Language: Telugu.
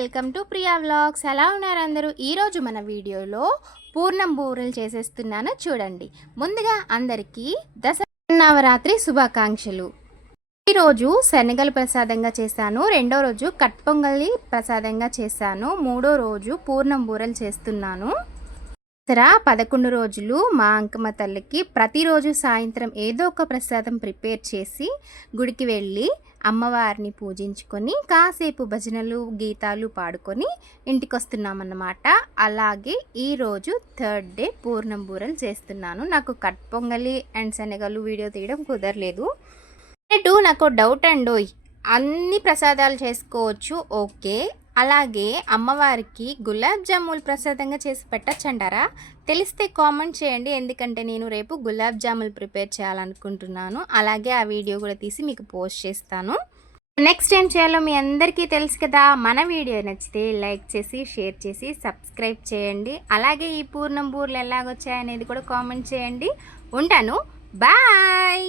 Welcome to Priya vlogs. ఎలా ఉన్నారు అందరూ? ఈరోజు మన వీడియోలో పూర్ణం బూరెలు చేసేస్తున్నాను చూడండి. ముందుగా అందరికీ దసరా నవరాత్రి శుభాకాంక్షలు. ఈరోజు శనగలు ప్రసాదంగా చేశాను రెండో రోజు కట్ పొంగలి ప్రసాదంగా చేశాను మూడో రోజు పూర్ణం బూరెలు చేస్తున్నాను. దసరా పదకొండు రోజులు మా అంకమ్మ తల్లికి ప్రతిరోజు సాయంత్రం ఏదో ఒక ప్రసాదం ప్రిపేర్ చేసి గుడికి వెళ్ళి అమ్మవారిని పూజించుకొని కాసేపు భజనలు గీతాలు పాడుకొని ఇంటికి వస్తున్నామన్నమాట అలాగే ఈరోజు థర్డ్ డే పూర్ణం బూరలు చేస్తున్నాను. నాకు కట్ పొంగలి అండ్ శనగలు వీడియో తీయడం కుదరలేదు. టూ నాకు డౌట్ అండ్ అన్ని ప్రసాదాలు చేసుకోవచ్చు. ఓకే. అలాగే అమ్మవారికి గులాబ్ జాములు ప్రసాదంగా చేసి పెట్టచ్చంటారా? తెలిస్తే కామెంట్ చేయండి. ఎందుకంటే నేను రేపు గులాబ్ జాములు ప్రిపేర్ చేయాలనుకుంటున్నాను. అలాగే ఆ వీడియో కూడా తీసి మీకు పోస్ట్ చేస్తాను. నెక్స్ట్ ఏం చేయాలో మీ అందరికీ తెలుసు కదా. మన వీడియో నచ్చితే లైక్ చేసి షేర్ చేసి సబ్స్క్రైబ్ చేయండి. అలాగే ఈ పూర్ణం బూర్లు ఎలాగొచ్చాయనేది కూడా కామెంట్ చేయండి. ఉంటాను. బాయ్!